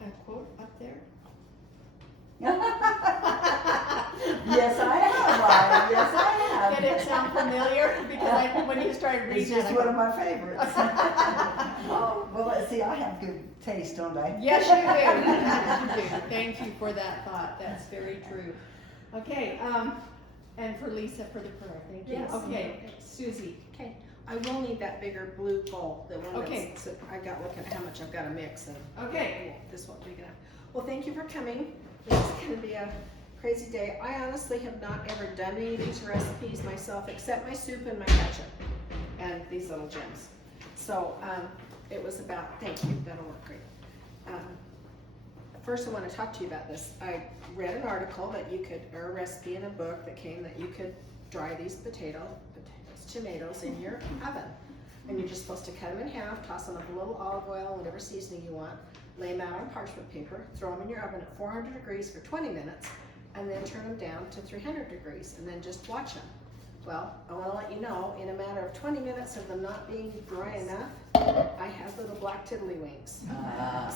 that quote up there? Yes, I have, Ryan. Yes, I have. Did it sound familiar? Because when you started reading It's it, just one of my favorites. Oh, well, let's see, I have good taste, don't I? Yes, you do. Yes, you do. Thank you for that thought. That's very true. Okay, and for Lisa for the prayer. Thank you. Yes. Okay, Susie. Okay, I will need that bigger blue bowl, the one Okay. that's, so I got looking at how much I've got to mix, and Okay. this won't be enough. Well, thank you for coming. This is gonna be a crazy day. I honestly have not ever done any of these recipes myself, except my soup and my ketchup, and these little gems. So, it was about, thank you, that'll work great. First I want to talk to you about this. I read an article that you could, or a recipe in a book that came that you could dry these tomatoes in your oven. And you're just supposed to cut them in half, toss them with a little olive oil, whatever seasoning you want, lay them out on parchment paper, throw them in your oven at 400 degrees for 20 minutes, and then turn them down to 300 degrees, and then just watch them. Well, I want to let you know, in a matter of 20 minutes of them not being dry enough, I have little black tiddlywinks.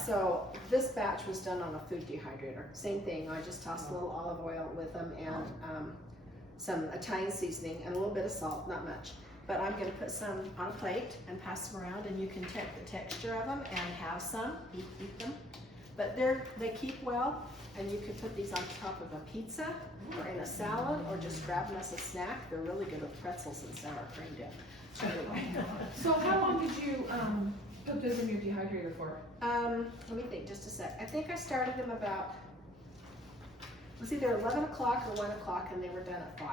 So this batch was done on a food dehydrator. Same thing, I just tossed a little olive oil with them and some Italian seasoning and a little bit of salt, not much. But I'm going to put some on a plate and pass them around, and you can check the texture of them and have some, eat them. But they keep well, and you can put these on top of a pizza or in a salad, or just grab them as a snack. They're really good with pretzels and sour cream dip. So anyway. So how long did you put those in your dehydrator for? Let me think just a sec. I think I started them about, it was either 11 o'clock or 1 o'clock, and they were done at 5.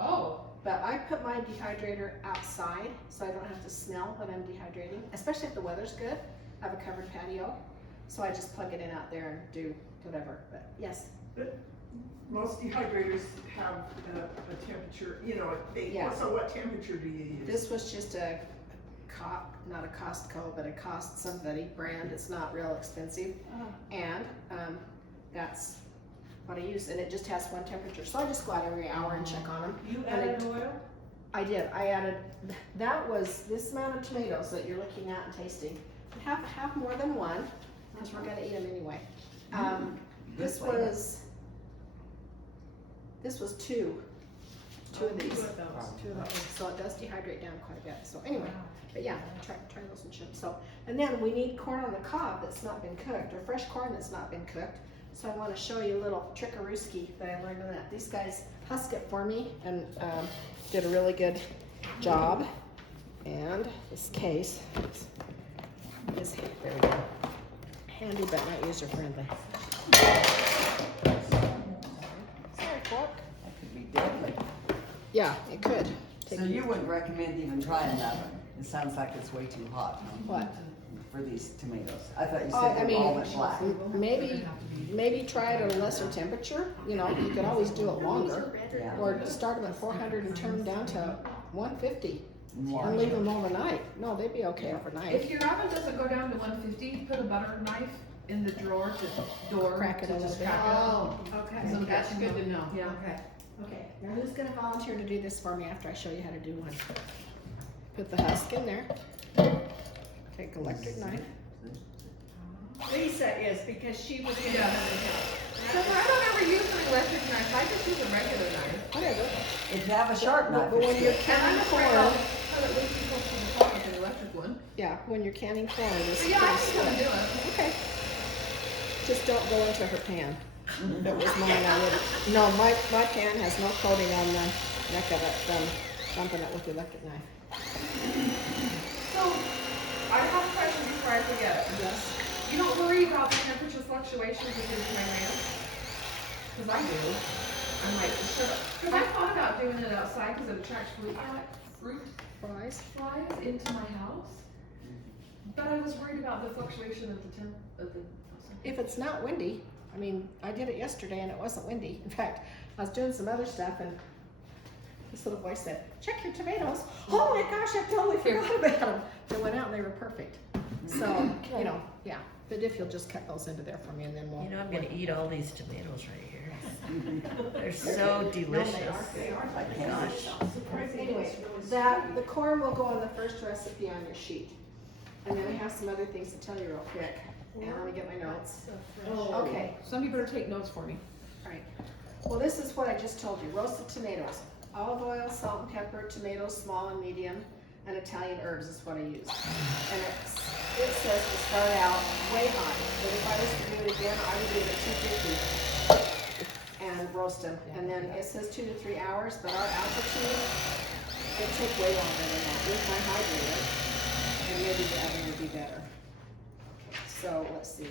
Oh. But I put my dehydrator outside so I don't have to smell when I'm dehydrating, especially if the weather's good. I have a covered patio, so I just plug it in out there and do whatever. But yes. But most dehydrators have a temperature, you know, Yeah. So what temperature do you use? This was just not a Costco, but a Cost somebody brand. It's not real expensive. And that's what I use, and it just has one temperature. So I just go out every hour and check on them. You added oil? I did. I added, that was this amount of tomatoes that you're looking at and tasting. Have more than one, because we're gonna eat them anyway. This was two of these. Two of those. So it does dehydrate down quite a bit. So anyway, but yeah, try those and chips. So, and then we need corn on the cob that's not been cooked, or fresh corn that's not been cooked. So I want to show you a little trickarooski that I learned on that. These guys husked it for me and did a really good job. And this case is very good. Handy but not user friendly. Sorry, fork. That could be deadly. Yeah, it could. So you wouldn't recommend even trying that one? It sounds like it's way too hot. What? For these tomatoes. I thought you Oh, said I they were all mean, but black. maybe try it at a lesser temperature. You know, you could always do it longer. Yeah. Or start them at 400 and turn them down to 150 and Watch. leave them overnight. No, they'd be okay overnight. If your oven doesn't go down to 150, put a butter knife in the drawer to Crack it a to little just bit. crack it. Oh, okay. So that's good to know. Yeah. Okay. Okay. Now who's gonna volunteer to do this for me after I show you how to do one? Put the husk in there. Take electric knife. Lisa is, because she was gonna Yeah. come and help. So I don't ever use an electric knife, I just use a regular knife. Whatever. If you have a sharp knife, But when it's you're good. And I'm canning afraid corn, I'll at least be close to the top with an electric one. yeah, when you're canning corn, this But is yeah, I pretty can come and slick. do it. Okay. Just don't go into her pan. If it was mine, I wouldn't. No, my pan has no coating on the neck of it from bumping it with the electric knife. So, I have a question before I forget it. Yes. You don't worry about the temperature fluctuations with your ranch? Because I do. I'm like, sure. Because I thought about doing it outside because it attracts fruit Fries. flies into my house. But I was worried about the fluctuation of the If it's not windy, I mean, I did it yesterday and it wasn't windy. In fact, I was doing some other stuff and this little voice said, check your tomatoes. Oh my gosh, I totally forgot about them. They went out and they were perfect. So, you know, yeah. But if you'll just cut those into there for me and then we'll. You know, I'm gonna eat all these tomatoes right here. They're so delicious. They are. I can't. Anyway, the corn will go on the first recipe on your sheet. And then we have some other things to tell you real quick. And let me get my notes. Oh. Okay. Somebody better take notes for me. Alright, well, this is what I just told you, roasted tomatoes, olive oil, salt and pepper, tomatoes, small and medium, and Italian herbs is what I use. And it says to start out way high, but if I was to do it again, I would do it at 250 and roast them. And then it says 2 to 3 hours, but our altitude, it took way longer than that with my hydrator, and maybe the oven would be better. So, let's see.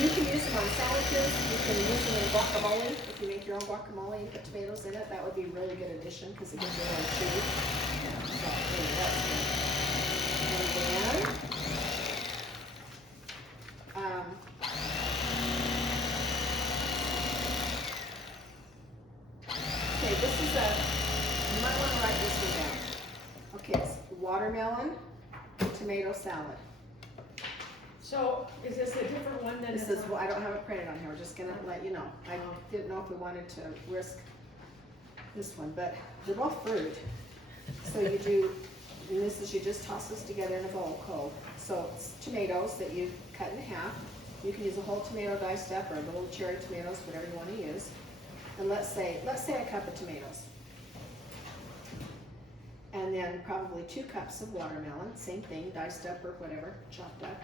You can use them on sandwiches, you can use them in guacamole, if you make your own guacamole and put tomatoes in it, that would be a really good addition, because it gives it a little chew. So, anyway, that's good. And then, okay, this is you might want to write this one down. Okay, it's watermelon, tomato salad. So, is this a different one than? This is, well, I don't have it printed on here, we're just gonna let you know. I didn't know if we wanted to risk this one, but they're both fruit. So you do, and this is, you just toss this together in a bowl cold. So it's tomatoes that you cut in half. You can use a whole tomato diced up or little cherry tomatoes, whatever you wanna use. And let's say a cup of tomatoes. And then probably 2 cups of watermelon, same thing, diced up or whatever, chopped up.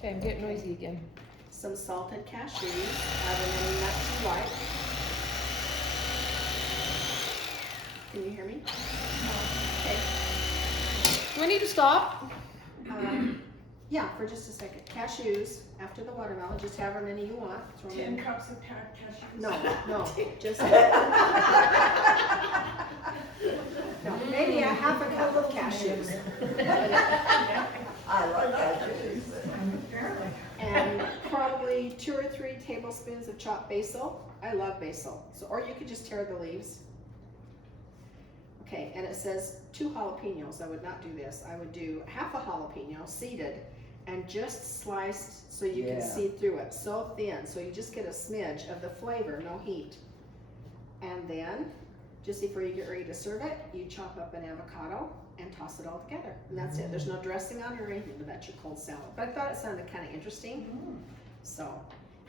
Okay, I'm getting noisy again. Some salted cashews, add in any nuts you like. Can you hear me? Okay. Do I need to stop? Yeah, for just a second. Cashews, after the watermelon, just however many you want. Throw them 10 in. cups of cashews. No, just. No, maybe a half a cup of cashews. I like cashews. And probably 2 or 3 tablespoons of chopped basil. I love basil. So, or you could just tear the leaves. Okay, and it says 2 jalapenos. I would not do this. I would do half a jalapeno seeded and just sliced so you can Yeah. see through it. So thin, so you just get a smidge of the flavor, no heat. And then, just before you get ready to serve it, you chop up an avocado and toss it all together. And that's it. There's no dressing on it or anything, but that's your cold salad. But I thought it sounded kind of interesting. So,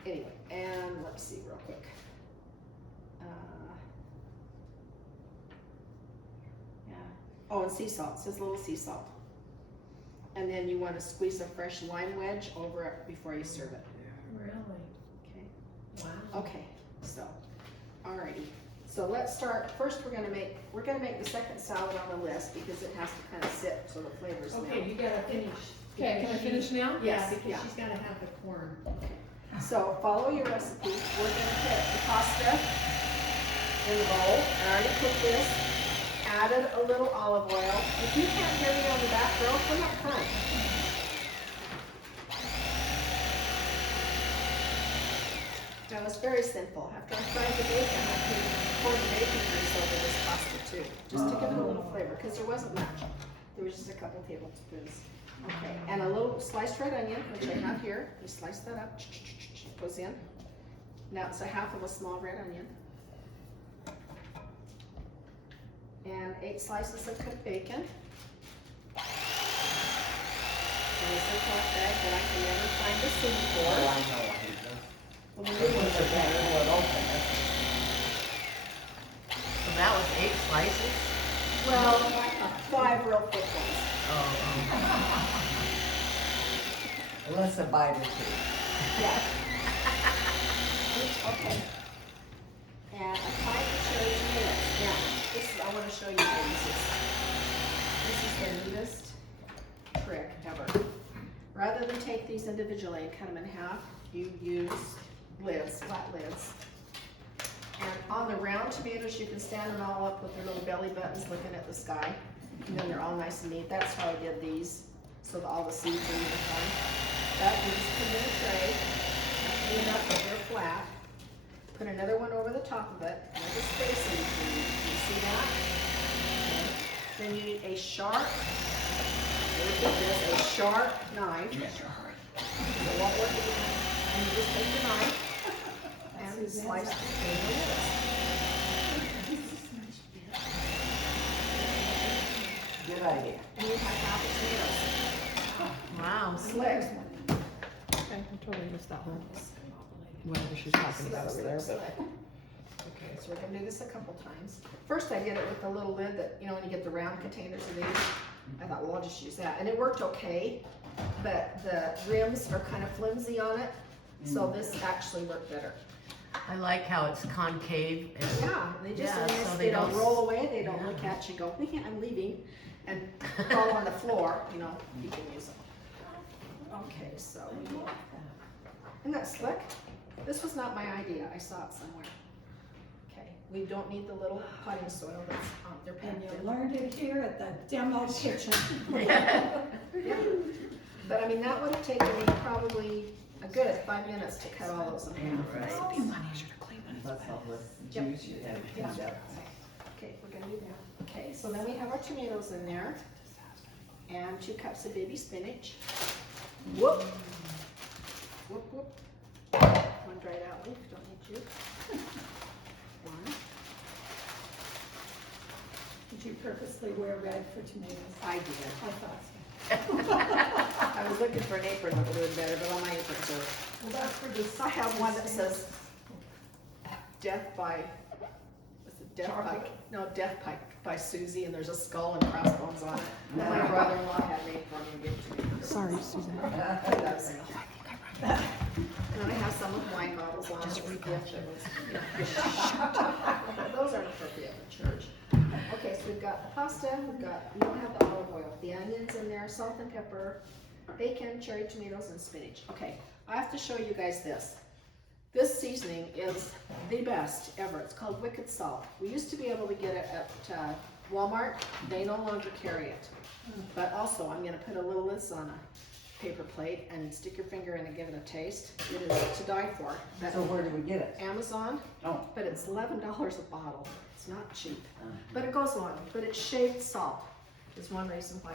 anyway, and let's see real quick. Yeah. Oh, and sea salt. It says a little sea salt. And then you want to squeeze a fresh lime wedge over it before you serve it. Really? Okay. Wow. Okay. So, alrighty. So let's start. First, we're gonna make the second salad on the list because it has to kind of sit so the flavors melt. Okay, you gotta finish. Okay, can I finish now? Yeah, Yes, because yeah. she's gotta have the corn. So follow your recipe. We're gonna put the pasta in the bowl. I already cooked this. Added a little olive oil. If you can't hear me on the back row, come up front. Now it's very simple. After I fried the bacon, I can pour the bacon grease over this pasta too, just to give it a little flavor, because there wasn't much. There was just a couple tablespoons. Okay, and a little sliced red onion, which I have here. You slice that up, goes in. Now it's a half of a small red onion. And 8 slices of cooked bacon. And a Ziploc bag that I can never find a seam Oh, for. I know, I hate those. Well, the new ones are better. Pull it open, So that was 8 slices? Well, 5 real thick ones. Oh, unless a bite or two. Yeah. Okay. And a pint of cherry tomatoes. Now, I want to show you this is the neatest trick ever. Rather than take these individually and cut them in half, you use lids, flat lids. And on the round tomatoes, you can stand them all up with their little belly buttons looking at the sky. And then they're all nice and neat. That's how I did these, so that all the seeds are uniform. That you just put in a tray, clean it up so they're flat. Put another one over the top of it, make a space in between. You see that? Okay. Then you need a sharp, look at this, a sharp knife. It won't work again. And you just take your knife and slice the tomatoes. Good idea. And you have half a tomato. wow. Slick. missed that whole, whatever she's talking about over there, but. Okay, so we're gonna do this a couple times. First I did it with the little lid that, you know, when you get the round containers of these, I thought, well, I'll just use that, and it worked okay, but the rims are kind of flimsy on it, so this actually worked better. I like how it's concave and Yeah, they just, Yeah, so they they don't don't roll away, they don't yeah. look at you and go, yeah, I'm leaving, and fall on the floor, you know, you can use them. Okay, so, isn't that slick? This was not my idea, I saw it somewhere. Okay, we don't need the little potting soil that's on their And packed you in. learned it here at the demo kitchen. Yeah, but I mean, that would have taken me probably a good 5 minutes to cut all those in half. Right. That's all this Yep. juice you have Yeah. cleaned up. Okay, we're gonna do that. Okay, so then we have our tomatoes in there, and 2 cups of baby spinach. Whoop. Whoop, whoop. One dried out leaf, don't need you. One. Did you purposely wear red for tomatoes? I did. I thought so. I was looking for an apron that would do it better, but all my aprons are. Well, that's for this. I have one that says death by, what's it, death by, Chocolate. no, death by Susie, and there's a skull and crossbones on it. That my brother-in-law had made for me and gave it to me. Sorry, Susan. And I have some with wine bottles on it. Just gift that was, those aren't appropriate for church. Okay, so we've got the pasta, we don't have the olive oil, the onions in there, salt and pepper, bacon, cherry tomatoes, and spinach. Okay, I have to show you guys this. This seasoning is the best ever. It's called Wicked Salt. We used to be able to get it at Walmart. They no longer carry it. But also, I'm gonna put a little of this on a paper plate and stick your finger in and give it a taste. It is to die for. But So where do we get it? Amazon, Oh. but it's $11 a bottle. It's not cheap. But it goes on. But it's shaved salt is one reason why.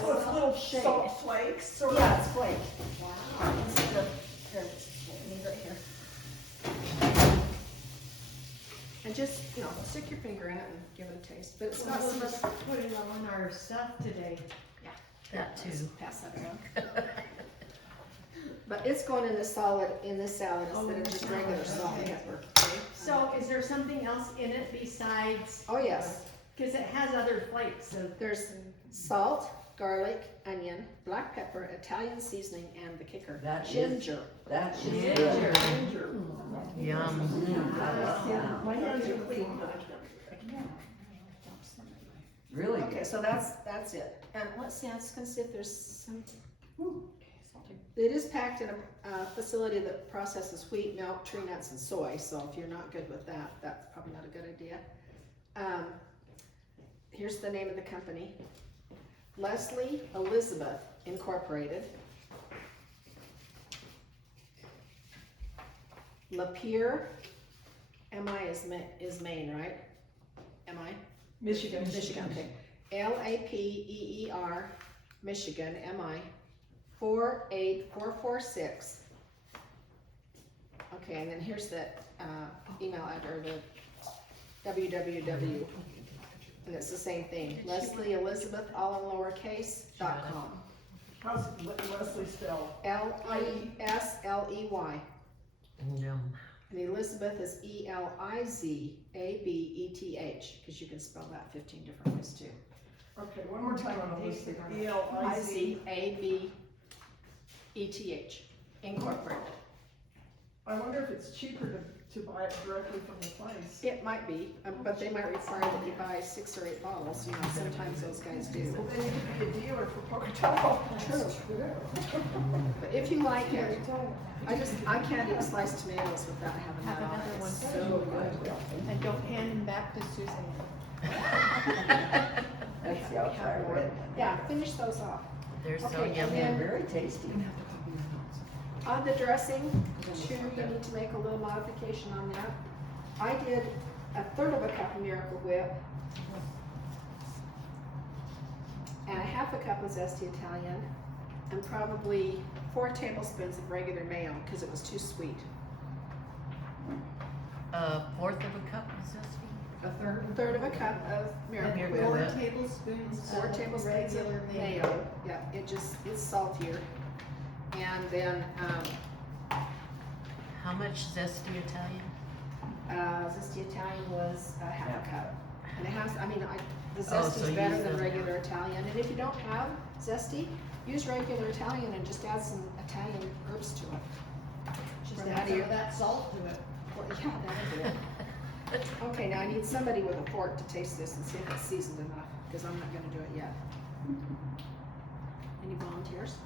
So it's little Shake. salt flakes or? Yeah, it's flaked. Wow. Here, need right here. And just, you know, stick your finger in it and give it a taste. But it's got some, Put it on our stuff today. that too. pass that around. But it's going in the salad instead of just regular salt and pepper. Okay? So is there something else in it besides, Oh, yes. because it has other flakes of, There's salt, garlic, onion, black pepper, Italian seasoning, and the kicker, That is- ginger. That is Ginger. good. Yum. My hands are clean. Really Okay, good. so that's it. And let's see, I was gonna see if there's some. It is packed in a facility that processes wheat, milk, tree nuts, and soy, so if you're not good with that, that's probably not a good idea. Here's the name of the company. Leslie Elizabeth Incorporated. Lapeer, M.I. is Maine, right? M.I.? Michigan. Michigan, okay. Lapeer, Michigan, MI, 48446. Okay, and then here's the email address, the www, and it's the same thing. Leslie Elizabeth, all in lowercase, .com. How's Leslie spelled? Lesley. Yum. And Elizabeth is Elizabeth, because you can spell that 15 different ways too. Okay, one more time on the list. E-L-I-Z. Elizabeth, Incorporated. I wonder if it's cheaper to buy it directly from the place. It might be, but they might require that you buy 6 or 8 bottles, you know, sometimes those guys do. Well, then you could be a dealer for Pocatello. True. But if you like it, I can't eat sliced tomatoes without having have that on another it. one It's so good. and don't hand them back to Susan. That's the outside red. Yeah, finish those off. They're so Okay, and yummy. then- Very tasty. On the dressing, too, you need to make a little modification on that. I did 1/3 of a cup of Miracle Whip, and 1/2 cup of Zesty Italian, and probably 4 tablespoons of regular mayo, because it was too sweet. 1/4 of a cup of zesty. 1/3 of a cup of Miracle Miracle Whip. 4 Whip. tablespoons 4 of tablespoons regular of mayo. mayo. Yeah, it's saltier. And then How much zesty Italian? Zesty Italian was a half a cup. And it has, the Oh, zesty's so better use than the- regular Italian. And if you don't have zesty, use regular Italian and just add some Italian herbs to it. Just From add out of some your- of that salt to it. Well, yeah, that'll do it. Okay, now I need somebody with a fork to taste this and see if it's seasoned enough, because I'm not gonna do it yet. Any volunteers?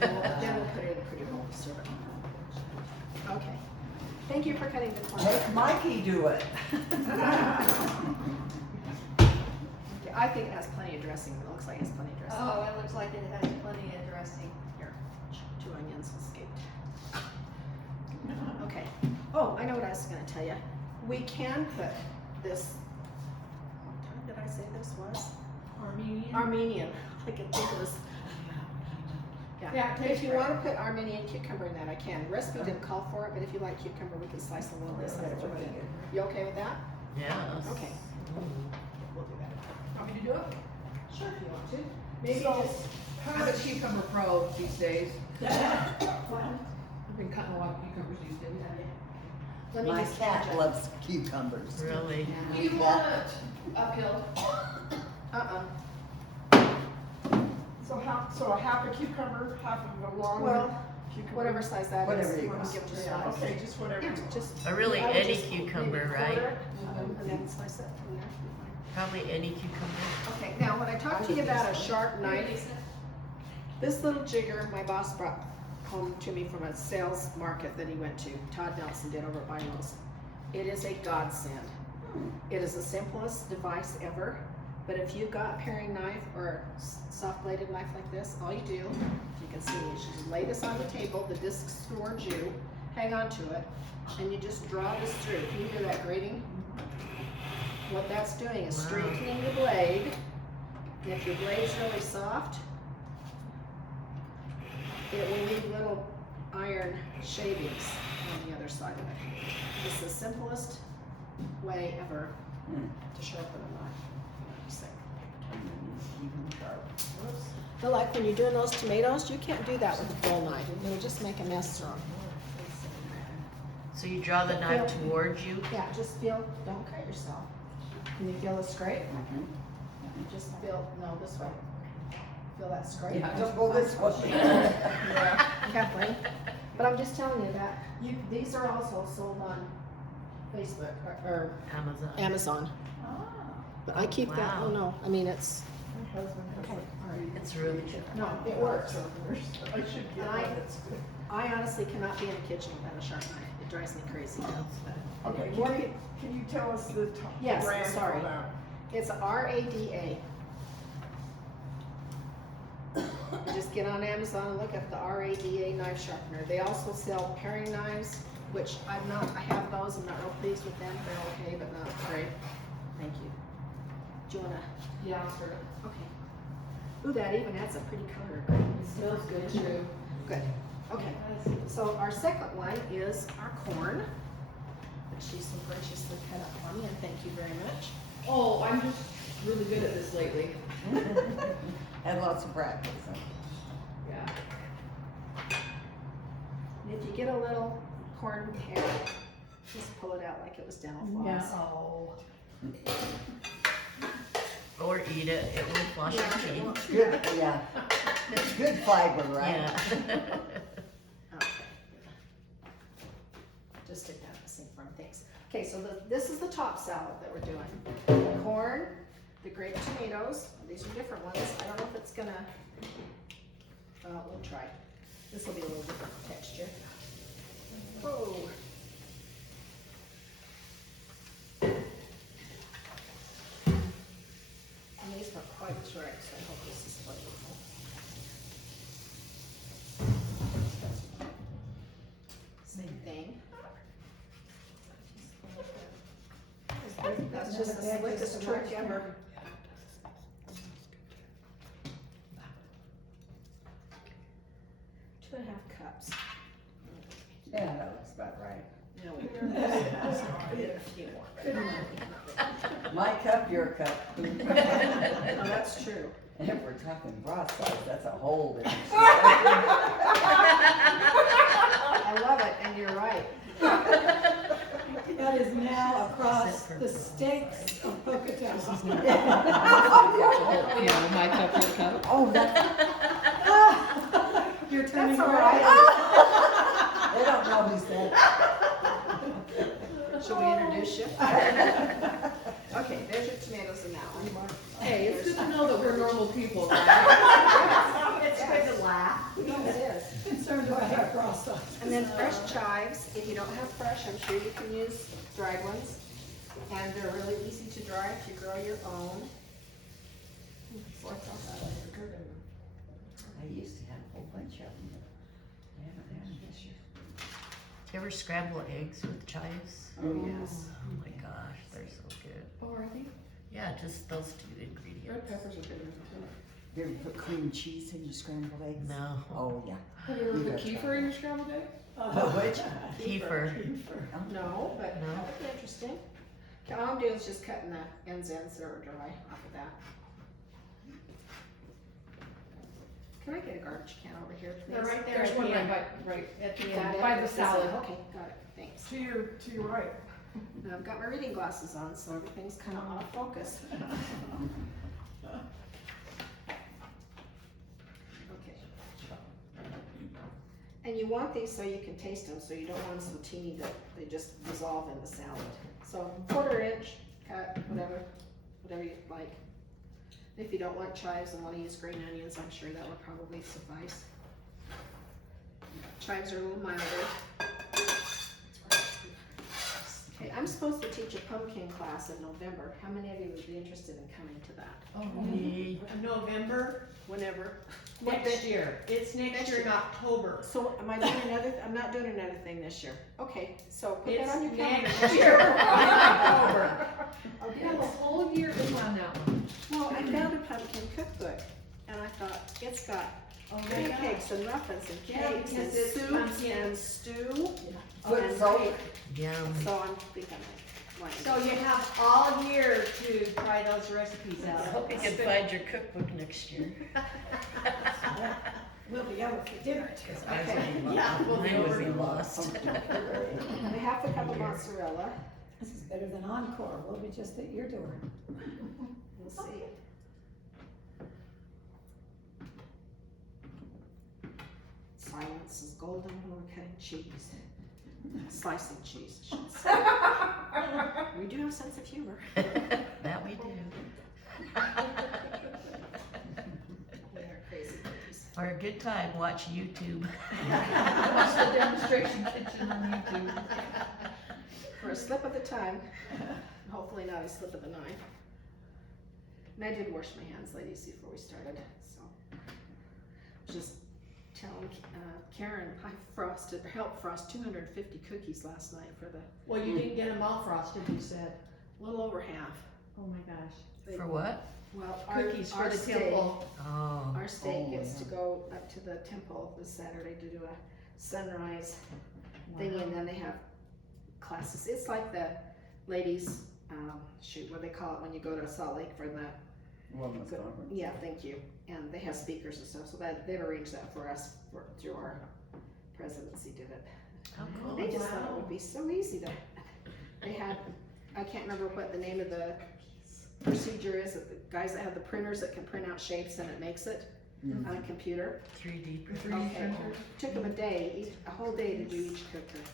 Then we'll put it in a pretty bowl to serve it. Okay. Thank you for cutting the corn. Make Mikey do it. I think it has plenty of dressing. It looks like it has plenty of dressing. Oh, it looks like it has plenty of dressing. Here, 2 onions escaped. Okay. Oh, I know what I was gonna tell you. We can put this, what time did I say this was? Armenian. Armenian. I can think it was. Yeah, it tastes If you great. wanna put Armenian cucumber in that, I can. Recipe didn't call for it, but if you like cucumber, we can slice a little this and throw it in. You okay with that? Yes. Okay. We'll do that. Want me to do it? Sure, if you want to. Maybe So, just, I'm a cucumber pro these days. I've been cutting a lot of cucumbers these days. let me My just. cat loves cucumbers. Really? Do you want it uphill? So a half a cucumber, half of a long Well, cucumber? whatever size that is. Whatever you wanna want. give it a Yeah, slice. okay, just whatever. Yeah, just. A really I would any just cucumber, maybe right? quarter it, and then slice it from there. Probably any cucumber. Okay, now when I talk to you about a sharp knife, this little jigger my boss brought home to me from a sales market that he went to, Todd Nelson did over at Bilos. It is a godsend. It is the simplest device ever, but if you've got a paring knife or a soft bladed knife like this, all you do, if you can see, is you just lay this on the table, the disc's towards you, hang on to it, and you just draw this through. Can you hear that grating? What that's doing is Wow. straightening the blade. And if your blade's really soft, it will leave little iron shavings on the other side of it. It's the simplest way ever to sharpen a knife. Just think. But like when you're doing those tomatoes, you can't do that with a full knife. It'll just make a mess through 'em. So you draw the knife towards you? Yeah, just feel, don't cut yourself. Can you feel the scrape? Just feel, no, this way. Feel that scrape? Yeah, don't go this way. Yeah, Kathleen. But I'm just telling you that, these are also sold on Facebook or Amazon. Amazon. But I keep that, oh Wow. no, I mean, it's, My husband has okay, all right. It's really good. No, it works. I should get one that's good. I honestly cannot be in the kitchen without a sharp knife. It drives me crazy. Okay, can you tell us the Yes, brand sorry. for that? It's RADA. You just get on Amazon and look up the RADA knife sharpener. They also sell paring knives, which I have those. I'm not real pleased with them. They're okay, but not great. Thank you. Do you wanna? Yeah, I'll stir it. Okay. Ooh, that even adds a pretty color. It smells good too. Good. Okay. So our second one is our corn, which she so graciously cut up for me, and thank you very much. Oh, I'm just really good at this lately. Had lots of practice. Yeah. And if you get a little corn hair, just pull it out like it was dental floss. Oh. Or eat it, it will flush your teeth. Good, yeah. Good fiber, right? Yeah. Okay. Just stick that in the sink front, thanks. Okay, so this is the top salad that we're doing. Corn, the grape tomatoes, these are different ones. I don't know if it's gonna, we'll try. This will be a little different texture. Whoa. And these weren't quite as ripe, so I hope this is flavorful. Same thing. That's just the slickest trick ever. Two and a half cups. Yeah, that looks about right. No, we need a few more. My cup, your cup. Oh, that's true. And if we're talking broad size, that's a whole different Yeah, my cup, your cup. Oh, that's. You're turning That's all red. right. They don't know who said Shall we introduce you? Okay, there's your tomatoes in that one. Hey, it's good to know that we're normal people, right? It's good to laugh. It is. Concerned about our process. And then fresh chives, if you don't have fresh, I'm sure you can use dried ones. And they're really easy to dry if you grow your own. I used to have a whole bunch of them, but I haven't had them this year. Do you ever scramble eggs with chives? Oh, yes. Oh my gosh, they're so good. Oh, are they? Yeah, just those two Red ingredients. peppers are good. You ever put cream cheese in your scrambled eggs? No. Oh, yeah. Have you ever You put gotta kefir try in your scrambled egg? Which? Kefir. No, but No. that would be interesting. Okay, all I'm doing is just cutting the ends that are dry off of that. Can I get a garbage can over here, please? They're right there There's at one the end. right At the Got end. it? by the This is- salad. Okay, got it, thanks. To your right. Now, I've got my reading glasses on, so everything's kind of off focus. Okay. And you want these so you can taste them, so you don't want them so teeny that they just dissolve in the salad. So 1/4 inch cut, whatever you like. If you don't want chives and want to use green onions, I'm sure that would probably suffice. Chives are a little milder. Okay, I'm supposed to teach a pumpkin class in November. How many of you would be interested in coming to that? Yay. November, Whenever. next year. It's next year in October. So am I doing I'm not doing another thing this year. Okay, so put that It's on your calendar. next year in October. You have a whole year to plan that one. Well, I found a pumpkin cookbook and I thought, it's got pancakes and muffins and Yeah, cakes and because it's soups pumpkin. and stew. Foot and soak. cake. Yum. So I'm thinking like. So you have all year to try those recipes I out. hope you can find your cookbook next year. We'll be over for dinner too. Cause I would be Yeah, lost. we'll be Mine would over. be lost. A half a cup of mozzarella. This is better than Encore, we'll be just at your door. We'll see. Silence is golden when we're cutting cheese. Slicing cheese, I should say. We do have a sense of humor. That we do. We are crazy babies. For a good time, watch YouTube. Watch the demonstration kitchen on YouTube. For a slip of the tongue, hopefully not a slip of the knife. And I did wash my hands, ladies, before we started, so. Just telling Karen, I helped frost 250 cookies last night for the, Well, you didn't get them all frosted, you said. little over half. Oh my gosh. For what? Well, Cookies for our the steak, temple. Oh. our steak Oh, gets to yeah. go up to the temple this Saturday to do a sunrise thingy, and then they have classes. It's like the ladies, shoot, what do they call it when you go to Salt Lake for that? Women's conference. Yeah, thank you. And they have speakers and stuff, so that, they've arranged that for us, through our presidency did it. How cool. They just thought it would be so easy to, they had, I can't remember what the name of the procedure is, that the guys that have the printers that can print out shapes and it makes it on a computer. 3D. Okay, took them a whole day to do each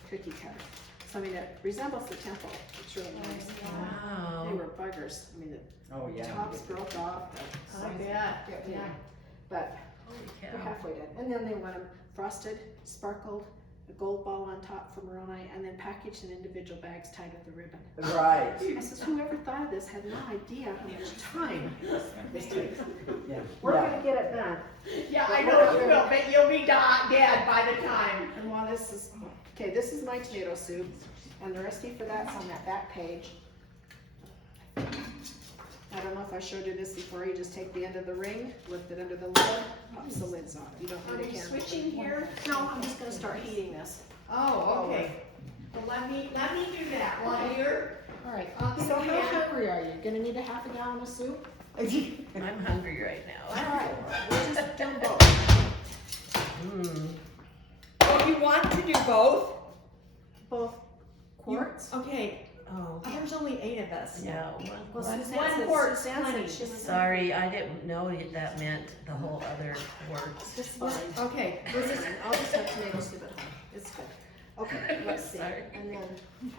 cookie cutter. So I mean, it resembles the temple, it's really nice. They Wow. were buggers, I mean, Oh, the yeah. tops broke off, I bet. yeah, but Holy they're cow. halfway done. And then they want them frosted, sparkled, a gold ball on top for Moroni, and then packaged in individual bags tied with a ribbon. Right. I says, whoever thought of this had no idea how much time this takes. Yeah. We're Yeah. gonna get it done. Yeah, I know you will, but you'll be dead by the time. And while this is, okay, this is my tomato soup, and the recipe for that's on that back page. I don't know if I showed you this before, you just take the end of the ring, lift it under the lid, pops the lids off, you don't Are need a we camera. switching here? No, I'm just gonna start heating this. Oh, okay. Well, let me do that while you're. All right, I'll get so the how can. hungry are you? Gonna need a half a gallon of soup? I'm hungry right All now. right, we'll just do both. Mm. Oh, you want to do both? Both quarts? Okay, Oh, There's only 8 of us. yeah, Well, One Suzanne said- quart's Suzanne said plenty. she was- sorry, I didn't know that meant the whole other words. It's fine. Okay, This is, I'll just have tomato soup at home. It's good. Okay, let's see. Sorry. And then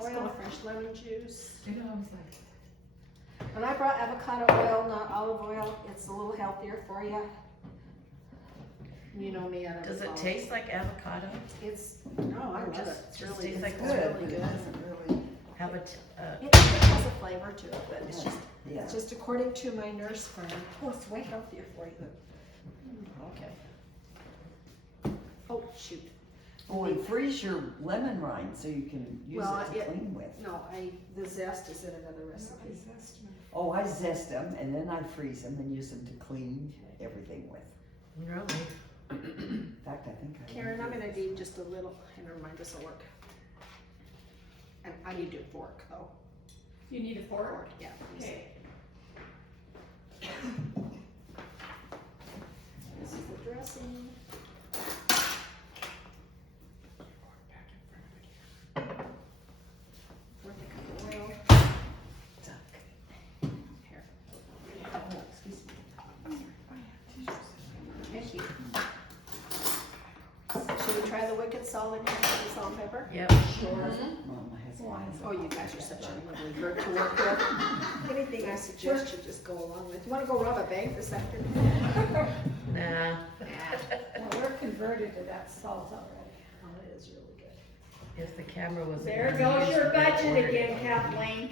oil, fresh lemon juice. You know, I was like, And I brought avocado oil, not olive oil. It's a little healthier for you. You know me, I don't. Does it taste like avocado? It's, no, I love it. It's Just really, tastes like it's wood. really It good. doesn't really, Have it, It has a flavor to it, but it's just, yeah. it's just according to my nurse friend. Oh, it's way healthier for you. Okay. Oh, shoot. Oh, and freeze your lemon rind so you can use Well, it to it- clean with. No, the zest is in another recipe. Oh, I zest them and then I freeze them and use them to clean everything with. really? In fact, I think I. Karen, I'm gonna need just a little, hey, never mind, this'll work. And I need a fork though. you need a fork? Yeah. please. Okay. This is the dressing. Fourth a cup of oil. Here. Oh, excuse me. Thank you. Should we try the wicked salt in here, the salt and pepper? Yep. Mama has one. Oh, you guys are such a lovely group to work with. Anything I suggest, you just go along with. You wanna go rob a bank this afternoon? Nah. Well, we're converted to that salt already. Oh, it is really good. If the camera was. There goes your budget again, Kathleen.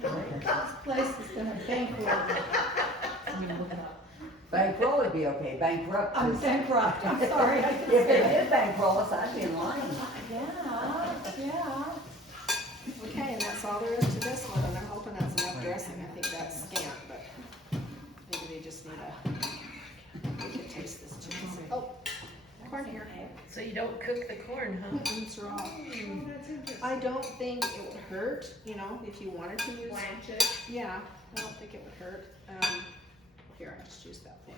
This place is gonna bankroll. Bankroll would be okay, bankrupt I'm is. bankrupt, I'm sorry. I If they did bankroll us, I'd be in line. Yeah. Okay, and that's all there is to this one, and I'm hoping that's enough dressing. I think that's scant, but maybe they just need we can taste this too. Oh, corn here. So you don't cook the corn, huh? It's raw. I don't think it would hurt, you know, if you wanted to use. Blanch it. Yeah, I don't think it would hurt. Here, I just use that fork.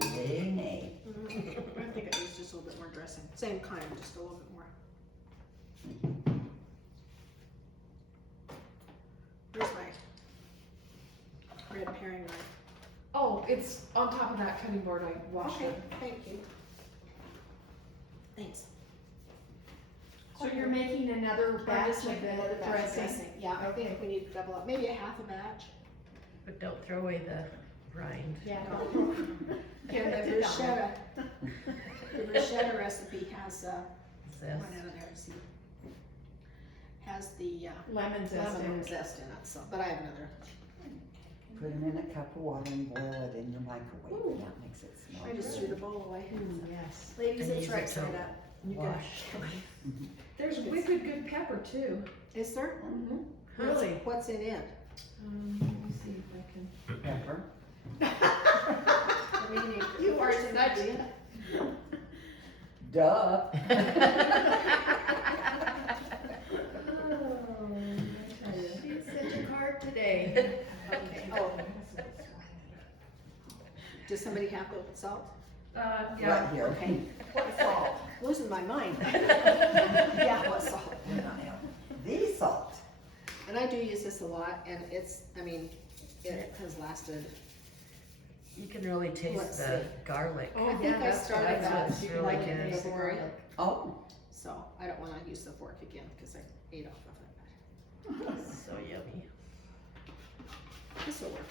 Nay, nay. I think it needs just a little bit more dressing. Same kind, just a little bit more. Where's my red herring knife? oh, it's on top of that cutting board, I washed Okay, it. thank you. Thanks. So you're making another I'm batch just of making another the batch of dressing? dressing. Yeah, I think we need to double up, maybe a half a batch. But don't throw away the rind. Yeah. And the bruschetta, the bruschetta recipe has, Zest. one out of there, see. Has the, Lemon zest in lemon it. zest in it, so, but I have another. Put them in a cup of water and boil it in your microwave, Ooh. and that makes it smell I just good. threw the bowl away. Yes. Ladies, And it's use right it to side up. You can- Wash. There's wicked good pepper too. Is there? Mm-hmm. Really? What's in it? Let me see if I can. Pepper. I mean, You are what's in such- it? Duh. She's such a card today. Okay, oh. Does somebody have the salt? Yeah. Right here. Okay. What salt? Losing my mind. Yeah, what salt? The salt. And I do use this a lot, and it's, I mean, it has lasted. You can really taste Let's the see. garlic. I think I started that's that what's really like in good. February, Oh, so I don't wanna use the fork again, cause I ate off of it. So yummy. This'll work.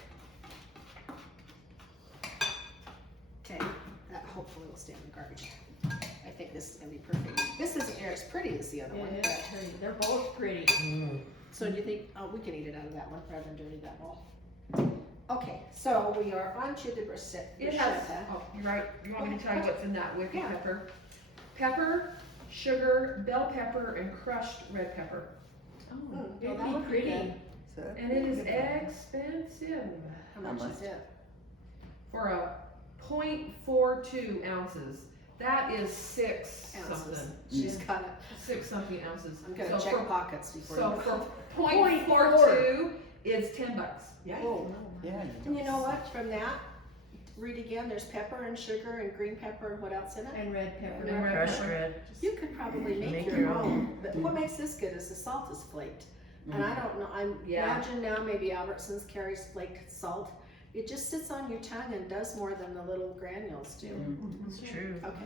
Okay, that hopefully will stay in the garbage. I think this is gonna be perfect. This isn't near as pretty as the other one, It is but, pretty. They're both pretty. Mm. so do you think, oh, we can eat it out of that one rather than dirty that bowl. Okay, so we are on to the bruschetta. It has, oh, you're right, you want me to tell you what's in that wicked Yeah. pepper? Pepper, sugar, bell pepper, and crushed red pepper. Oh, It'd that be would be pretty. good. so. And it is expensive How much is it? for a 0.42 ounces. That is six Ounces. something, She's got it. 6 something ounces. I'm gonna So check for- pockets before So you. for 0.42 is $10. Oh, Yeah, and you know what, from that, read again, there's pepper and sugar and green pepper and what else in it? And red pepper. And red Crushed pepper. red. You could probably make your own, but what makes this good is the salt is flaked. And I don't know, I imagine now maybe Albertsons carries flaked salt. It just sits on your tongue and does more than the little granules do. It's true. Okay,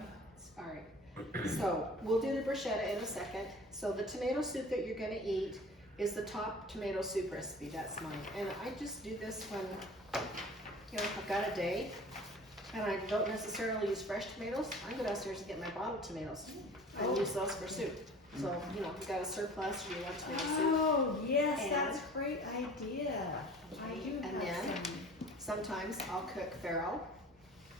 all right. So we'll do the bruschetta in a second. So the tomato soup that you're gonna eat is the top tomato soup recipe, that's mine. And I just do this when, you know, if I've got a day and I don't necessarily use fresh tomatoes, I go downstairs and get my bottled tomatoes and use those for soup. So, you know, if you've got a surplus or you want tomato soup. Oh, yes, And- that's a great idea. I do And have then- some. Sometimes I'll cook farro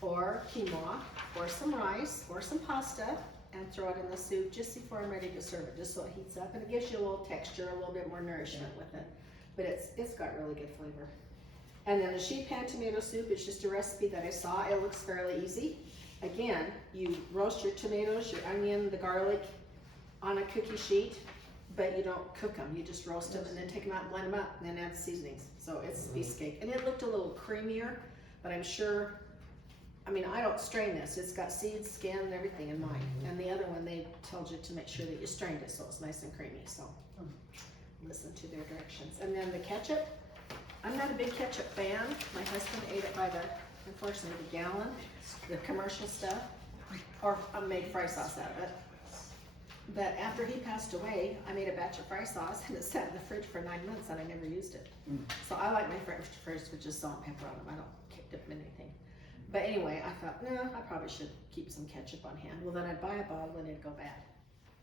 or quinoa or some rice or some pasta and throw it in the soup just before I'm ready to serve it, just so it heats up and it gives you a little texture, a little bit more nourishment with it. But it's got really good flavor. And then the sheet pan tomato soup is just a recipe that I saw. It looks fairly easy. Again, you roast your tomatoes, your onion, the garlic on a cookie sheet, but you don't cook them. You just roast them and then take them out and blend them up and then add the seasonings. So it's a piece of cake. And it looked a little creamier, but I'm sure, I mean, I don't strain this. It's got seeds, skin, and everything in mine. And the other one, they told you to make sure that you strained it so it's nice and creamy. So listen to their directions. And then the ketchup, I'm not a big ketchup fan. My husband ate it by the, unfortunately, the gallon, the commercial stuff, or I made fry sauce out of it. But after he passed away, I made a batch of fry sauce and it sat in the fridge for 9 months and I never used it. So I like my French fries with just salt and pepper on them. I don't dip them in anything. But anyway, I thought, no, I probably should keep some ketchup on hand. Well, then I'd buy a bottle and it'd go bad.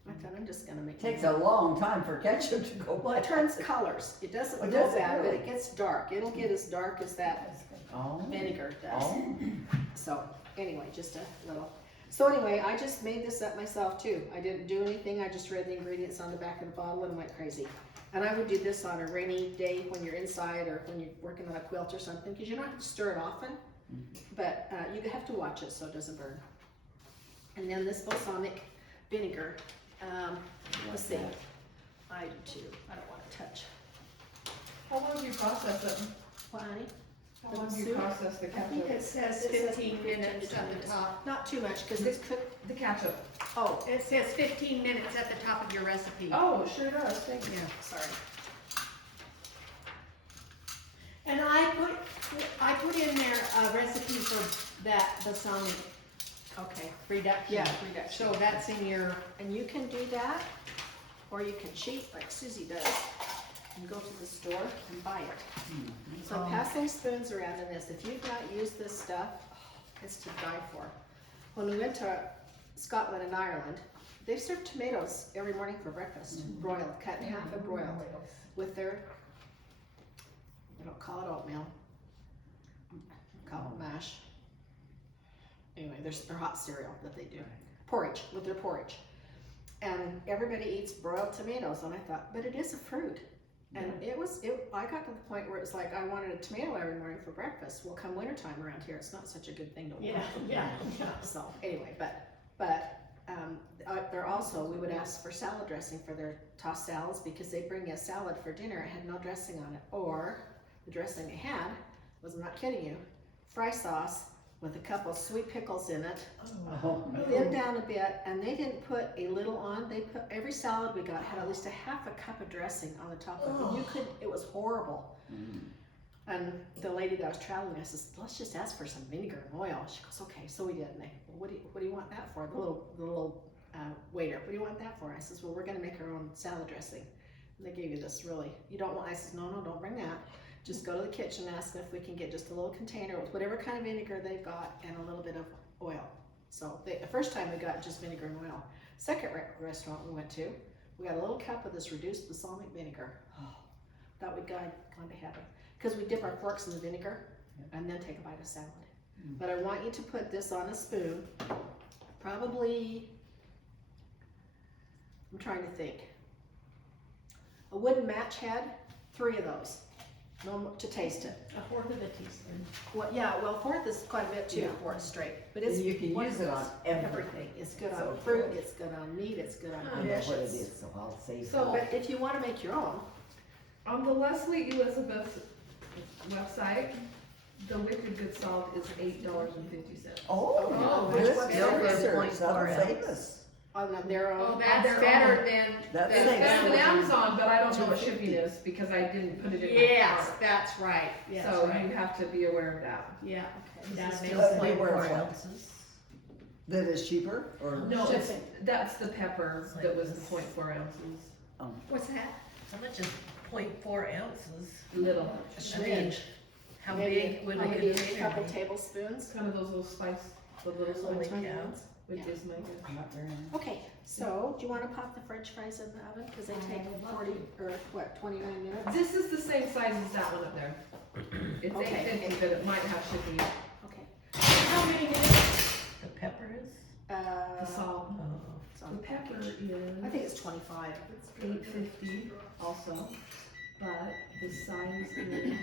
I thought, I'm just gonna make Takes a long time for ketchup to go Well, it bad. turns colors. It doesn't Oh, go does it bad, but really? it gets dark. It'll get as dark as that Oh. vinegar does. Oh. So anyway, just a little. So anyway, I just made this up myself too. I didn't do anything. I just read the ingredients on the back of the bottle and went crazy. And I would do this on a rainy day when you're inside or when you're working on a quilt or something, because you don't have to stir it often, but you have to watch it so it doesn't burn. And then this balsamic vinegar, let's see. I do too. I don't want to touch. How long do you process it? What, honey? How long do you process the I think ketchup? it says It says 15 minutes at the top. Not too much, because it's cooked. The ketchup. Oh, It says 15 minutes at the top of your recipe. Oh, it sure does, thank you. sorry. And I put in there a recipe for that balsamic Okay. reduction. Yeah, reduction. So that's in your, And you can do that, or you can cheat like Susie does and go to the store and buy it. So passing spoons around in this, if you've not used this stuff, it's to die for. When we went to Scotland and Ireland, they serve tomatoes every morning for breakfast, broiled, cut in half and broiled, with their, they don't call it oatmeal, they call it mash. Anyway, there's their hot cereal that they do, porridge, with their porridge. And everybody eats broiled tomatoes, and I thought, but it is a fruit. And I got to the point where it's like I wanted a tomato every morning for breakfast. Well, come wintertime around here, it's not such a good thing to want. yeah. So anyway, they're also, we would ask for salad dressing for their tossed salads because they bring you a salad for dinner. It had no dressing on it. Or the dressing it had was, I'm not kidding you, fry sauce with a couple sweet pickles in it, Oh. thinned down a bit, and they didn't put a little on. They put, every salad we got had at least a half a cup of dressing on the top of it. You could, it was horrible. And the lady that I was traveling with says, let's just ask for some vinegar and oil. She goes, okay, so we did. And they, well, what do you want that for? The little waiter, what do you want that for? I says, well, we're gonna make our own salad dressing. And they gave you this really, you don't want, I says, no, don't bring that. Just go to the kitchen and ask them if we can get just a little container with whatever kind of vinegar they've got and a little bit of oil. So the first time we got just vinegar and oil. Second restaurant we went to, we got a little cup of this reduced balsamic vinegar. Oh, thought we'd gone to heaven. Because we dip our forks in the vinegar and then take a bite of salad. But I want you to put this on a spoon, probably, I'm trying to think, a wooden match head, 3 of those. No, to taste it. A fourth of a teaspoon. Well, yeah, well, fourth is quite a bit too, for it straight, but it's. And you can use it on everything. Everything, it's good So on fruit, it's good on meat, it's good I on know fish. what it it's- is, so I'll say So, so. but if you wanna make your own, On the Leslie Elizabeth website, The wicked good salt is $8.50. Oh, Oh, good what's that? research, that'll 0.4 save ounce. us. On their own. Oh, that's better than, That's it's safe. better than Amazon, but I don't know what $2.50. shipping is because I didn't put it in my Yes, cart. that's right, yes, So right. you have to be aware of that. Yeah, Okay. that Is makes it Let's still be 0.4 aware of what. ounces? That is cheaper, or? No, it's, Shipping. that's the pepper It's like that was the this. 0.4 ounces. What's that? How much is 0.4 ounces? Little, a I mean, smidge. how Maybe- big would a maybe a container couple be? tablespoons. Kind of those little spice, the little Holy spice cow. ones, which Yeah. is my good. Not very much. Okay, so do you wanna pop the french fries in the oven? Cause they take 40, or what, 29 minutes? This is the same size as that one up there. It's Okay. $8.50, but it might have shipping. Okay. How many minutes? The pepper is? The salt. Oh, It's on The the pepper package. is I think it's 25. $8.50 also, but the size is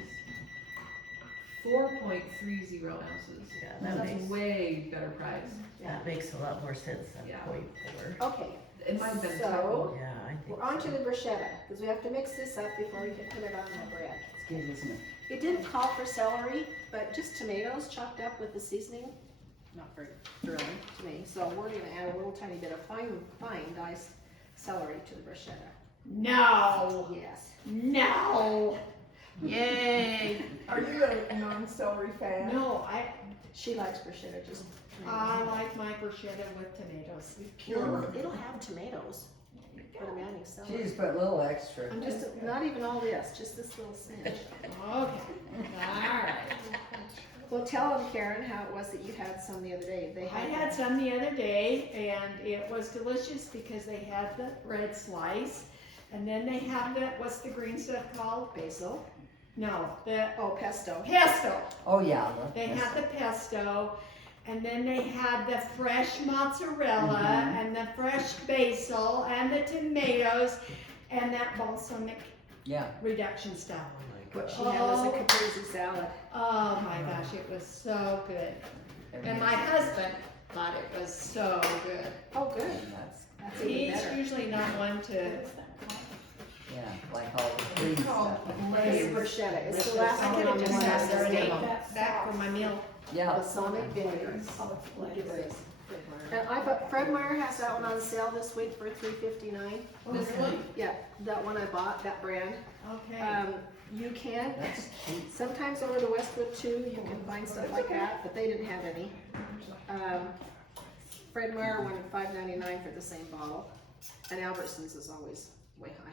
4.30 ounces. yeah, that That's makes, way better price. that makes a lot more sense than Yeah. 0.4. Okay, It might have been a So- typo. Yeah, I think we're on to so. the bruschetta, cause we have to mix this up before we can put it on the bread. It's good, isn't it? It didn't call for celery, but just tomatoes chopped up with the seasoning, not very thrilling to me. So we're gonna add a little tiny bit of fine diced celery to the bruschetta. No, Yes. no, yay. Are you a non-celery fan? No, She likes bruschetta, just. I like my bruschetta with tomatoes. It'll have tomatoes, but I'm adding She celery. just put a little extra. I'm just, not even all this, just this little smidge. Okay, alright. Well, tell them, Karen, how it was that you had some the other day. They I had some the other day and it was delicious because they had the red slice. And then they have the, what's the green stuff called? basil. No, the Oh, pesto. pesto. Oh, yeah. They had the pesto, and then they had the fresh mozzarella, Mhm. and the fresh basil, and the tomatoes, and that balsamic Yeah. reduction stuff. What she had was a Oh. caprese salad. Oh my gosh, it was so good. And my husband thought it was so good. Oh, good. That's even He's better. usually not one to, Yeah, like all the green stuff. It's bruschetta. It's the last I one could on have the just sat list. there and ate back for my meal. Yeah. Balsamic vinegar. Look at this. And Fred Meyer has that one on sale this week for $3.59. This one? Yeah, that one I bought, that brand. Okay. You can, That's cheap. sometimes over to Westwood too, you can find stuff like that, but they didn't have any. Fred Meyer wanted $5.99 for the same bottle, and Albertsons is always way high.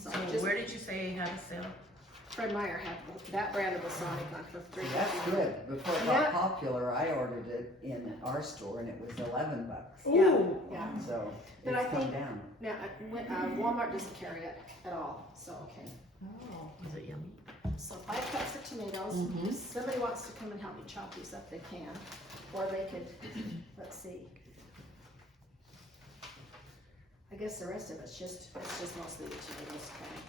So So just, where did you say you had a sale? Fred Meyer had that brand of Balsamic on for That's $3.99. good. Before it Yeah. got popular, I ordered it in our store and it was $11. Ooh. Yeah, So But it's I come think- down. now, Walmart doesn't carry it at all, so, okay. Oh. Was it yummy? So 5 cups of tomatoes. Mhm. If somebody wants to come and help me chop these up, they can. Or they could, let's see. I guess the rest of it's just mostly the tomatoes, okay.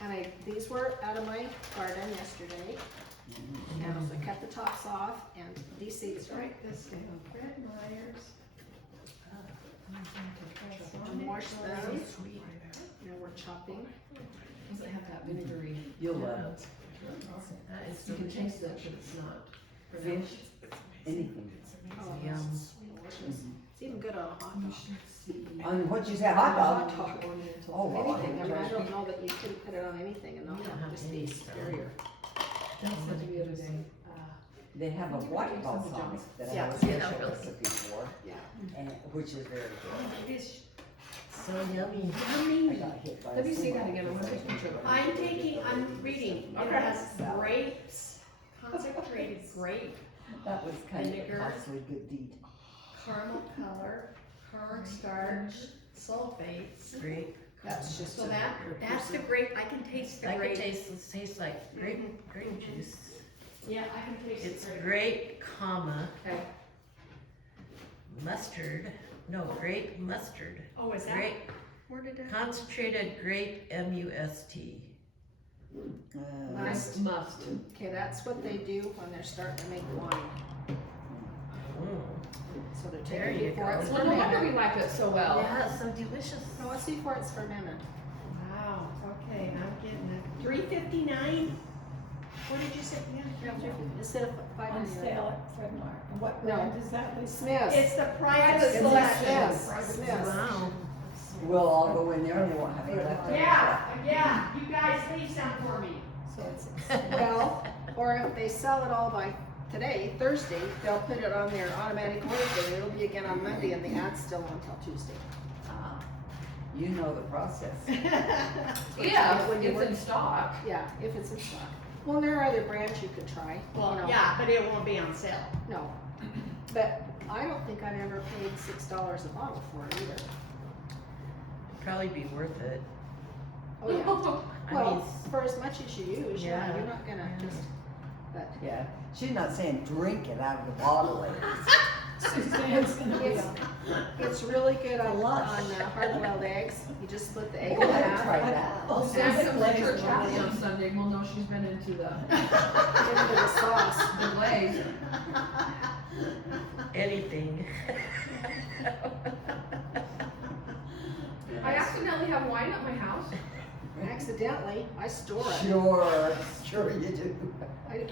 And these were out of my garden yesterday. And I cut the tops off and these seeds are Write this down. Fred Meyer's. wash them. Sweet. Now we're chopping. Does it have that vinegary? You'll love it. That is You can delicious. taste it, but it's not. Fish, anything. Oh, Yum. it's delicious. It's even good on a hot dog. On what you say, hot dog? Hot dog. Oh, well, Anything, I mean, I don't know that you couldn't put it on anything and not We don't have have it just any be stuff. superior. That's what the other day. They have a white balsamic that I Yeah. have a Yeah, special really. recipe for, Yeah. and, which is very good. It's So yummy. I yummy. got hit by a Let me see semi. that again, I wanna take a picture of it. I'm reading. It Okay. has grapes, concentrated grape, That was kind of a Vinegar. costly good deed. caramel color, cornstarch, sulfates. Great. That's just. So that's the grape, I can taste the I can grape. tastes like grape juice. Yeah, I can taste It's the grape. grape, comma, Okay. mustard, no, grape mustard. Oh, is that, Grape, where did it? concentrated grape MUST. Must. Must. Okay, that's what they do when they're starting to make wine. So they're There taking you before go. it's Well, no wonder we fermented. like it so well. Yeah, so delicious. No, it's before it's fermented. Wow, okay, I'm getting it. $3.59? What did you say again? Instead of five On ninety-nine. sale at Fred Meyer. And what No. brand is that, Lisa? Smith's. It's the private It's selection. Smith's. Wow. We'll all go in there and they won't have any left. Yeah, you guys leave some for me. So it's, Well, or if they sell it all by today, Thursday, they'll put it on their automatic order thing, it'll be again on Monday, and the ad's still on until Tuesday. Ah, you know the process. Yeah, When you it's work- in stock. Yeah, if it's in stock. Well, there are other brands you could try, you Well, know. yeah, but it won't be on sale. No, but I don't think I've ever paid $6 a bottle for it either. Probably be worth it. Oh, yeah. I mean, Well, for as much as you use, yeah, Yeah, you're not gonna yeah. just, but Yeah, she's not saying drink it out of the bottle, ladies. Suzanne's gonna be it's, on. it's really good on Lush. hard-boiled eggs. You just split the egg Oh, in I haven't half, tried that. Oh, Suzanne Susie comes to Glaze church will happy be on Sunday, we'll know she's been into the into the sauce. glaze. anything. I accidentally have wine at my house. Accidentally, I store it. Sure you do.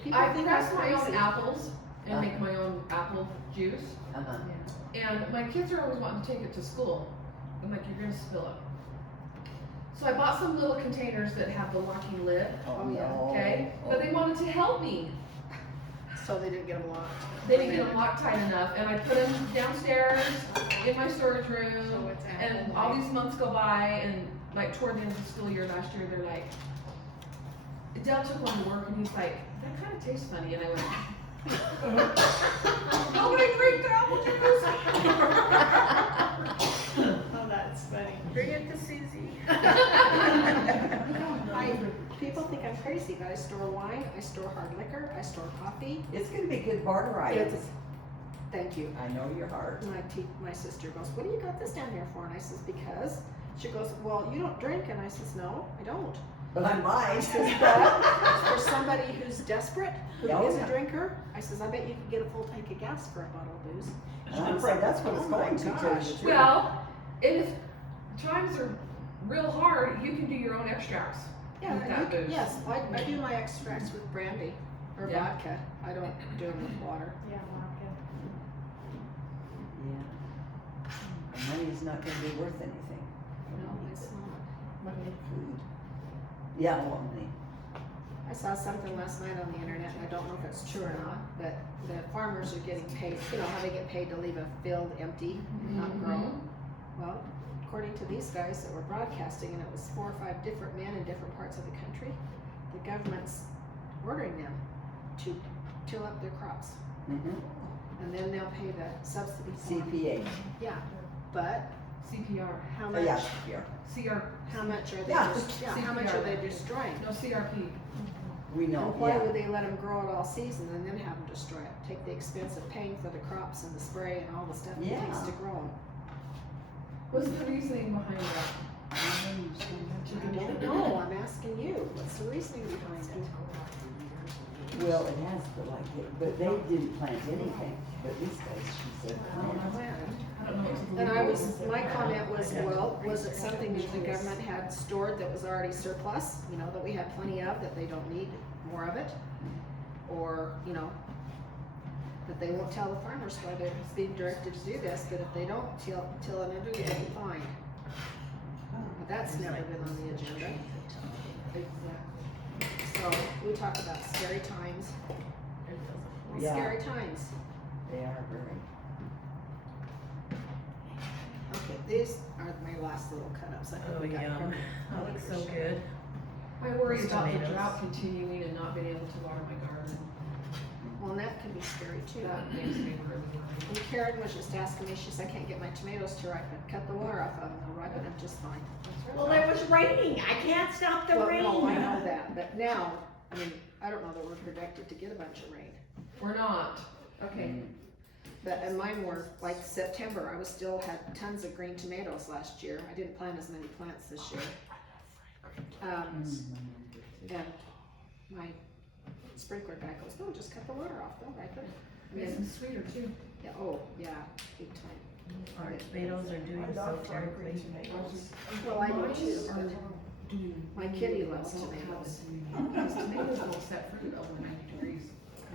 People I think press I'm my own crazy. apples and make my own apple juice. Uh-huh. And my kids are always wanting to take it to school. I'm like, you're gonna spill it. So I bought some little containers that have the locking lid, Oh, yeah. no. okay? But they wanted to help me. So they didn't get them locked. They didn't get them locked tight enough, and I put them downstairs in my storage So room. it's And apple all wine. these months go by, and like toward the end of the school year last year, they're like, Dale took one to work, and he's like, that kind of tastes funny, and I went, nobody freaked out, what you Oh, that's funny. Bring it to Susie. People think I'm crazy, but I store wine, I store hard liquor, I store coffee. It's gonna be good barter items. Thank you. I know your heart. My sister goes, what do you got this down here for? And I says, because. She goes, well, you don't drink. And I says, no, I don't. But I might. I says, but for somebody who's desperate, who Oh, is yeah. a drinker, I says, I bet you could get a full tank of gas for a bottle of booze. And I'm afraid that's what it's Oh my going to tell you gosh. the truth. Well, if times are real hard, you can do your own extracts. Yeah, With and that you can, booze. yes, I do my extracts with brandy or Yeah. vodka. I don't do them with water. Yeah, vodka. Yeah. The money's not gonna be worth anything. No, it's not. Food. Yeah, well, money. I saw something last night on the internet, and I don't know if it's true or not, but the farmers are getting paid, you know how they get paid to leave a field empty, not grown? Well, according to these guys that were broadcasting, and it was 4 or 5 different men in different parts of the country, the government's ordering them to till up their crops, Mhm. and then they'll pay the subsidy for 'em. CPA. Yeah, but CPR, how Oh, much, yeah, CPR. how much are they, Yeah. how much are they destroying? no CRP. We know, And why yeah. would they let them grow it all season and then have them destroy it? Take the expense of paying for the crops and the spray and all the stuff it takes Yeah. to grow them. What's the reasoning behind that? I don't know, I'm asking you, what's the reasoning behind it? Well, it has to like it, but they didn't plant anything, but these guys, she said, plant. I don't know what to And believe. I was, my comment was, well, was it something that the government had stored that was already surplus, you know, that we had plenty of, that they don't need more of it? Or, you know, that they won't tell the farmers why they're being directed to do this, but if they don't till it under, they'll be fined. But that's never been on the agenda. So, we talk about scary times, Yeah. scary times. They are very. Okay, these are my last little cut-ups. I think Oh, we got yum. covered. That looks so good. I worry Those about the tomatoes. drought continuing and not being able to water my garden. Well, and that can be scary too. That makes me really worried. And Karen was just asking me, she said, I can't get my tomatoes to ripen. Cut the water off of them, they'll ripen up just fine. Well, it was raining. I can't stop the Well, rain. no, I know that, but now, I mean, I don't know that we're projected to get a bunch of rain. We're not. Okay. But, and mine were, like September, I was still had tons of green tomatoes last year. I didn't plant as many plants this year. And my sprinkler guy goes, no, just cut the water off, they'll ripen. And Makes then, them sweeter too. yeah, oh, yeah, big time. Our tomatoes are doing so terribly. Well, I do too, Mine but are My kitty loves tomatoes. Because tomatoes don't set fruit over 90 degrees.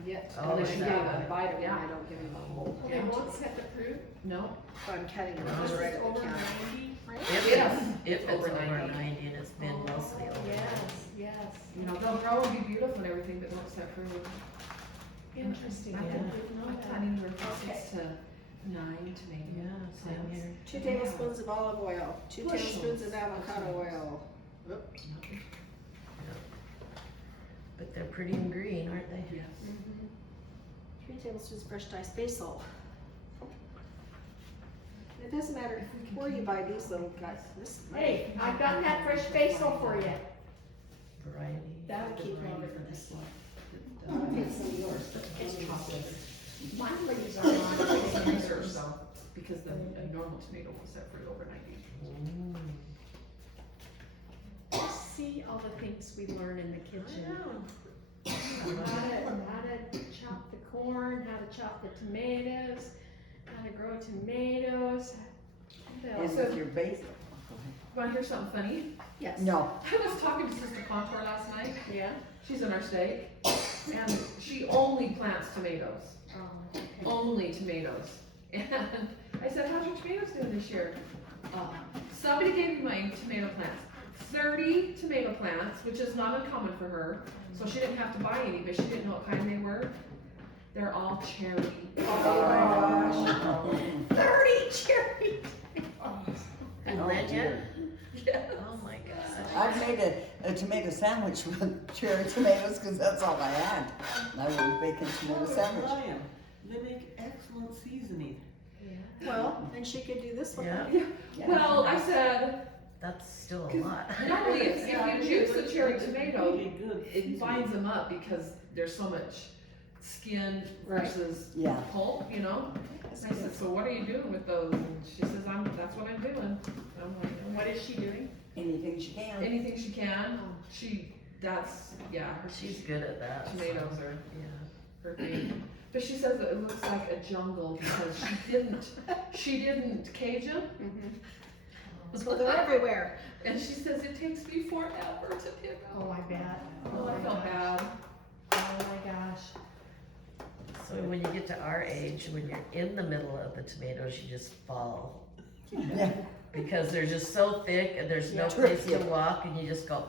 Yet, Oh, unless you yeah. give them a bite of it, Yeah. I don't give them a whole. Well, they won't set the fruit, No, So I'm cutting it unless just right it's at the over counter. 90. If it's Over over 90. 90 and it's been mostly over 90. Yes, you know, they'll grow and be beautiful and everything, but don't set fruit. interesting, I I didn't think know I that. thought anywhere from Okay. 6 to 9 tomato Yeah, same plants. here. 2 tablespoons of olive oil, 2 Bushels. tablespoons of avocado oil. Oop. But they're pretty and green, aren't they? Yes. 3 tablespoons fresh diced basil. It doesn't matter where you buy these little guys. This. Hey, I've got that fresh basil for you. Variety. That'll keep longer. It's yours. It's chocolate. My leaves are I did some on. research though, because a normal tomato will set fruit over 90. Mm. Just see all the things we learn in the kitchen. I How to chop the corn, how to chop the tomatoes, how to grow tomatoes. What And else? with your basil. Wanna hear something funny? Yes. No, I was talking to Sister Contour last night. Yeah? She's in our state, and she only plants tomatoes. Oh, okay. Only tomatoes. And I said, how's your tomatoes doing this year? Somebody gave me my tomato plants. 30 tomato plants, which is not uncommon for her. So she didn't have to buy any, but she didn't know what kind they were. They're all cherry. Oh, 30 cherry. And Oh, Lenya? dear. Yes. Oh my gosh. I've made a tomato sandwich with cherry tomatoes, cause that's all I had. And I was making tomato sandwich. Brian, they make excellent seasoning. Well, and she could do this one. Yeah, Well, I said, that's still a lot. not only if you juice the cherry tomato, Really good it seasoning. binds them up because there's so much skin versus Yeah. pulp, you know? And I said, so what are you doing with those? And she says, that's what I'm doing. And I'm like, What is she doing? Anything she can. anything she can. Her She's good at that. so, tomatoes are Yeah. her thing. But she says that it looks like a jungle because she didn't cage them. So they're everywhere. And she says it takes me forever to pick Oh, up. I bet. Oh, I felt bad. Oh my gosh. So when you get to our age, when you're in the middle of the tomatoes, you just fall. Yeah. Because they're just so thick and there's no Yeah. place to walk and you just go.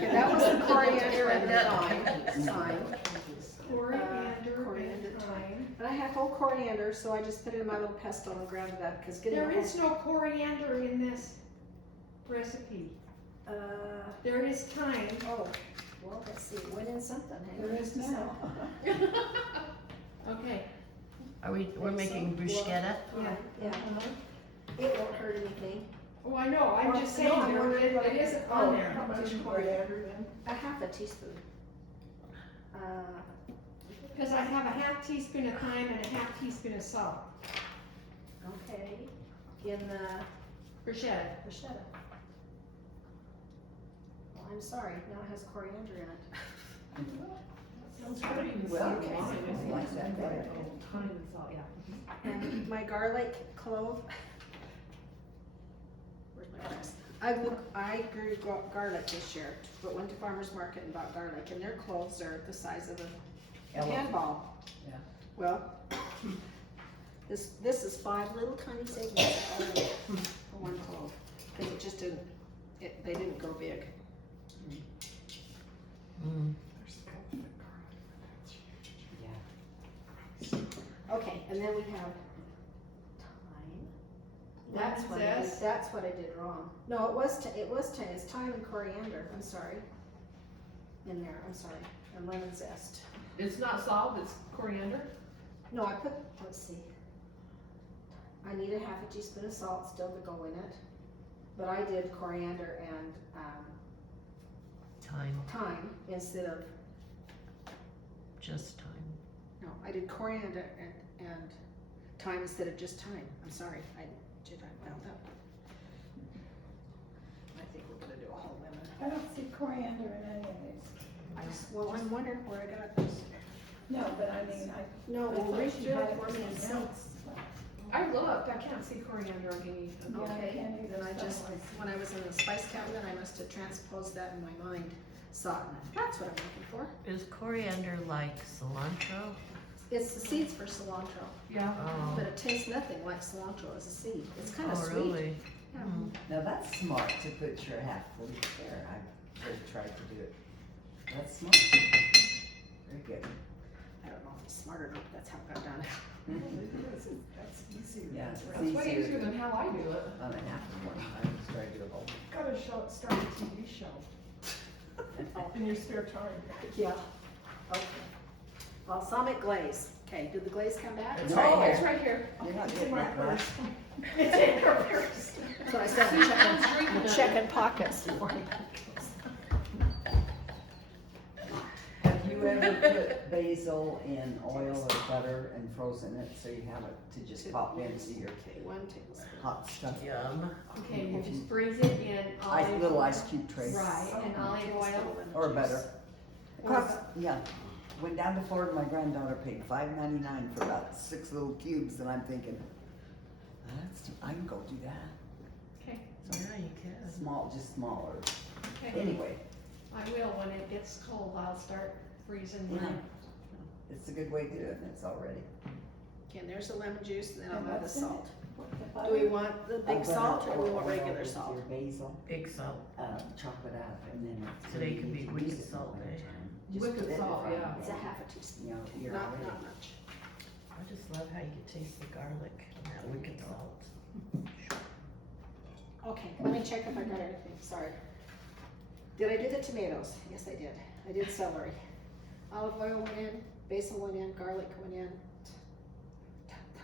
Yeah, that was the coriander and the thyme. Coriander Coriander, and thyme. And I had whole coriander, so I just put it in my little pestle and ground it up, cause getting There a whole. is no coriander in this recipe. There is thyme. Oh, well, let's see, it went in something, hey? There is now. Okay. We're making bruschetta? Yeah, yeah, it won't hurt anything. Oh, I know, I'm just saying, No, I'm there wondering what it it isn't is. on Oh, there. how much coriander then? A half a teaspoon. Because I have a half teaspoon of thyme and a half teaspoon of salt. Okay, in the Bruschetta. bruschetta. Well, I'm sorry, now it has coriander in it. Sounds pretty. Well, okay. Like that better. Thyme and salt, yeah. And my garlic clove. Where's my press? I grew garlic this year, but went to farmer's market and bought garlic, and their cloves are the size of a handball. Yeah. Well, this is 5 little tiny segments for one clove, cause it just didn't, they didn't grow big. Mm. Okay, and then we have thyme. That's what I did, Zest. that's what I did wrong. No, it's thyme and coriander, I'm sorry. In there, I'm sorry, and lemon zest. It's not salt, it's coriander. No, I put, let's see. I need a half a teaspoon of salt still to go in it, but I did coriander and, Time, thyme instead of, just time. no, I did coriander and thyme instead of just thyme. I'm sorry, I found that. I think we're gonna do a whole lemon. I don't see coriander in any of these. Well, I'm wondering where I got this. No, but I mean, No, I well, thought Rick she did had it it for me something himself. else. I looked, I can't see coriander on any of the. Okay, then I just, when I was in the spice cabinet, I must have transposed that in my mind, saw it, and that's what I'm looking for. Is coriander like cilantro? It's the seeds for cilantro, Yeah. Oh, but it tastes nothing like cilantro as a seed. It's kind of oh, sweet. really? Yeah. Hmm. Now that's smart to put your half leaf there. I've tried to do it. That's smart. Very good. I don't know if it's smart or not, but that's how it got done. That's easier. Yeah, That's it's That's way easier easier than how I do it. on a half of one. I just try to do a whole. Gotta start a TV show in your spare time. Yeah. Okay. Balsamic glaze. Okay, did the glaze come back? It's No. right here, it's right here. You're not It's in getting my that much. purse. It's in her purse. So I said checking pockets before he Have you ever put basil in oil or butter and frozen it so you have it to just pop into your Okay, 1 tablespoon. hot stuff? Yum. Okay, you just freeze it in olive. Little ice cube trays. Right, and olive oil. Or butter. It costs, yeah. Went down to Florida, my granddaughter paid $5.99 for about 6 little cubes, and I'm thinking, I can go do that. Okay, So Yeah, you can. small, just smaller. okay. Anyway, I will, when it gets cold, I'll start freezing yeah, mine. it's a good way to do it, and it's all ready. Okay, and there's the lemon juice, and then I'll And add the what's in it? salt. The Do we butter? want the I big butter salt or do we want oil regular with salt? Your basil, Big salt. chop it up, and then. Today you could need be to wicked use it in the salt day. wintertime. Just Wicked put it in the salt, frying yeah. It's a pan. half a teaspoon. You know, you're Not already. much. I just love how you can taste the garlic and that wicked salt. Okay, let me check if I got everything, sorry. Did I do the tomatoes? Yes, I did. I did celery. Olive oil went in, basil went in, garlic went in,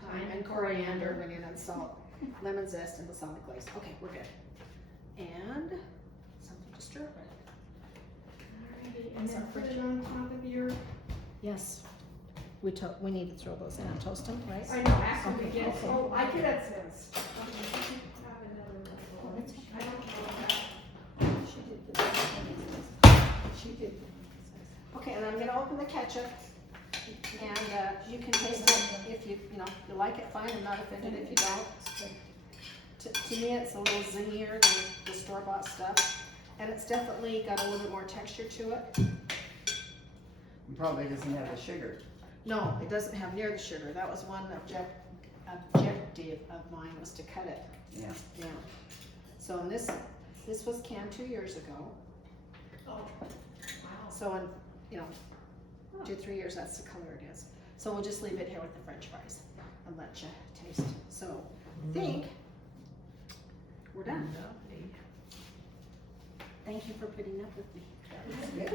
thyme and coriander went in, and salt, lemon zest, and balsamic glaze. Okay, we're good. And something to stir with. Alrighty, and then put it on top of your, Yes. We need to throw those in and toast them, right? I know, after we Okay, get, okay. oh, I could have, Oh, I don't know She did the, she did. Okay, and I'm gonna open the ketchup, and, you can taste it if you like it, fine, I'm not offended if you don't. To me, it's a little zingier than the store-bought stuff, and it's definitely got a little bit more texture to it. It probably doesn't have the sugar. No, it doesn't have near the sugar, that was one objective of mine, was to cut it, Yeah. yeah. So, and this was canned 2 years ago, Oh, wow. so in, 2-3 years, that's the color it is. So we'll just leave it here with the french fries and let you taste. So, think we're done. Lovely. Thank you for putting up with me. Good.